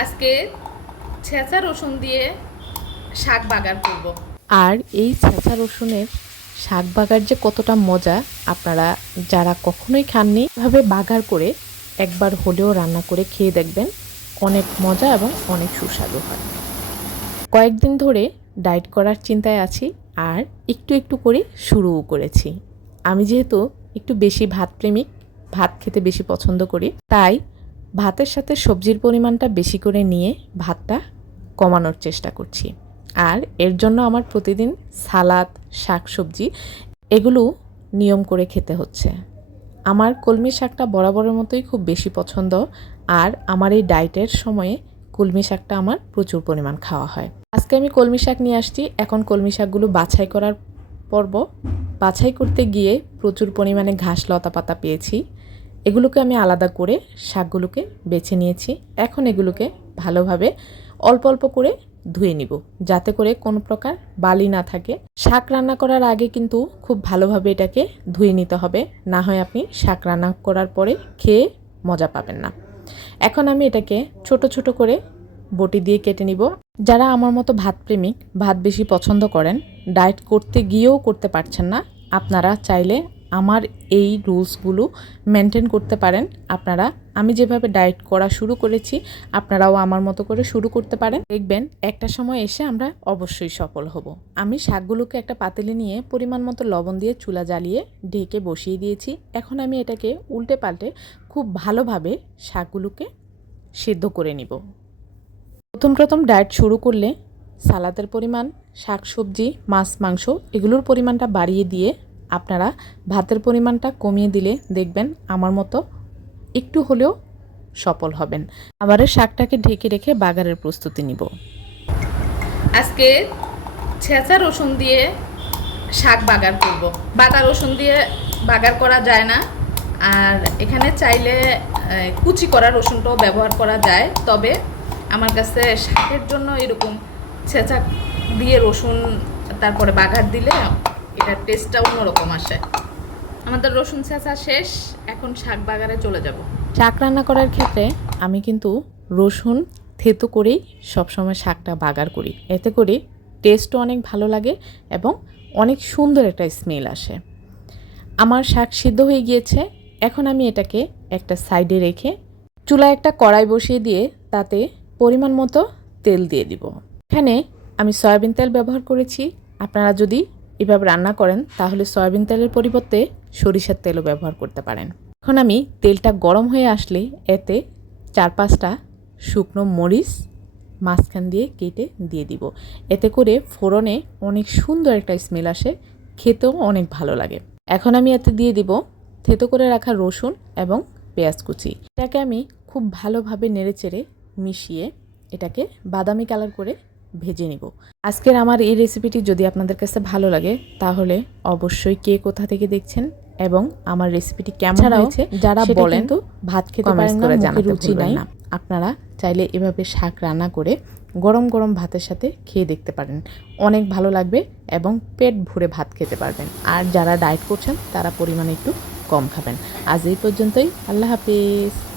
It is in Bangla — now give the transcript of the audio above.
আজকে ছেঁচা রসুন দিয়ে শাক বাগার করব। আর এই ছেঁচা রসুনের শাক বাগার যে কতটা মজা, আপনারা যারা কখনোই খাননি, এভাবে বাগার করে একবার হলেও রান্না করে খেয়ে দেখবেন, অনেক মজা এবং অনেক সুস্বাদু হয় কয়েকদিন ধরে ডায়েট করার চিন্তায় আছি আর একটু একটু করে শুরুও করেছি আমি যেহেতু একটু বেশি ভাত প্রেমিক ভাত খেতে বেশি পছন্দ করি, তাই ভাতের সাথে সবজির পরিমাণটা বেশি করে নিয়ে ভাতটা কমানোর চেষ্টা করছি। আর এর জন্য আমার প্রতিদিন সালাদ শাক সবজি এগুলো নিয়ম করে খেতে হচ্ছে। আমার কলমি শাকটা বরাবরের মতোই খুব বেশি পছন্দ আর আমার এই ডায়েটের সময়ে কলমি শাকটা আমার প্রচুর পরিমাণ খাওয়া হয়। আজকে আমি কলমি শাক নিয়ে আসছি। এখন কলমি শাকগুলো বাছাই করার পর্ব। বাছাই করতে গিয়ে প্রচুর পরিমাণে ঘাস লতা পাতা পেয়েছি। এগুলোকে আমি আলাদা করে শাকগুলোকে বেছে নিয়েছি। এখন এগুলোকে ভালোভাবে অল্প অল্প করে ধুয়ে নিব, যাতে করে কোনো প্রকার বালি না থাকে। শাক রান্না করার আগে কিন্তু খুব ভালোভাবে এটাকে ধুয়ে নিতে হবে। না হয় আপনি শাক রান্না করার পরে খেয়ে মজা পাবেন না। এখন আমি এটাকে ছোট ছোট করে বটি দিয়ে কেটে নিব। যারা আমার মতো ভাত প্রেমিক ভাত বেশি পছন্দ করেন, ডায়েট করতে গিয়েও করতে পারছেন না, আপনারা চাইলে আমার এই রুলসগুলো মেনটেন করতে পারেন। আপনারা, আমি যেভাবে ডায়েট করা শুরু করেছি, আপনারাও আমার মতো করে শুরু করতে পারেন। দেখবেন, একটা সময় এসে আমরা অবশ্যই সফল হব। আমি শাকগুলোকে একটা পাতিলে নিয়ে পরিমাণ মতো লবণ দিয়ে চুলা জ্বালিয়ে ঢেকে বসিয়ে দিয়েছি। এখন আমি এটাকে উল্টে পাল্টে খুব ভালোভাবে শাকগুলোকে সিদ্ধ করে নিব। প্রথম প্রথম ডায়েট শুরু করলে সালাদের পরিমাণ, শাকসবজি, মাছ, মাংস এগুলোর পরিমাণটা বাড়িয়ে দিয়ে আপনারা ভাতের পরিমাণটা কমিয়ে দিলে দেখবেন আমার মতো একটু হলেও সফল হবেন। আবারে শাকটাকে ঢেকে রেখে বাগারের প্রস্তুতি নিব। আজকে ছেঁচা রসুন দিয়ে শাক বাগার করব। বাগা রসুন দিয়ে বাগার করা যায় না। আর এখানে চাইলে কুচি করা রসুনটাও ব্যবহার করা যায়। তবে আমার কাছে শাকের জন্য এরকম ছেঁচা দিয়ে রসুন, তারপরে বাগার দিলে এটার টেস্টটা অন্যরকম আসে। আমাদের রসুন ছেঁচা শেষ, এখন শাক বাগারে চলে যাব। শাক রান্না করার ক্ষেত্রে আমি কিন্তু রসুন, থেতো করেই সবসময় শাকটা বাগার করি। এতে করে টেস্টও অনেক ভালো লাগে এবং অনেক সুন্দর একটা স্মেল আসে। আমার শাক সিদ্ধ হয়ে গিয়েছে, এখন আমি এটাকে একটা সাইডে রেখে চুলায় একটা কড়াই বসিয়ে দিয়ে তাতে পরিমাণ মতো তেল দিয়ে দিব। এখানে আমি সয়াবিন তেল ব্যবহার করেছি। আপনারা যদি এভাবে রান্না করেন, তাহলে সয়াবিন তেলের পরিবর্তে সরিষার তেলও ব্যবহার করতে পারেন। এখন আমি তেলটা গরম হয়ে আসলে এতে চার পাঁচটা শুকনো মরিচ মাঝখান দিয়ে কেটে দিয়ে দিব। এতে করে ফোড়নে অনেক সুন্দর একটা স্মেল আসে, খেতেও অনেক ভালো লাগে। এখন আমি এতে দিয়ে দিব থেতো করে রাখা রসুন এবং পেঁয়াজ কুচি। এটাকে আমি খুব ভালোভাবে নেড়েচেড়ে মিশিয়ে এটাকে বাদামি কালার করে ভেজে নিব। আজকের আমার এই রেসিপিটি যদি আপনাদের কাছে ভালো লাগে তাহলে অবশ্যই কে কোথা থেকে দেখছেন এবং আমার রেসিপিটি কেমন হয়েছে যারা বলেন কিন্তু ভাত খেতে পারেন না করে জানাতে রুচি নাই। আপনারা চাইলে এভাবে শাক রান্না করে গরম গরম ভাতের সাথে খেয়ে দেখতে পারেন। অনেক ভালো লাগবে এবং পেট ভরে ভাত খেতে পারবেন। আর যারা ডায়েট করছেন তারা পরিমাণে একটু কম খাবেন। আজ এই পর্যন্তই। আল্লাহ হাফিজ।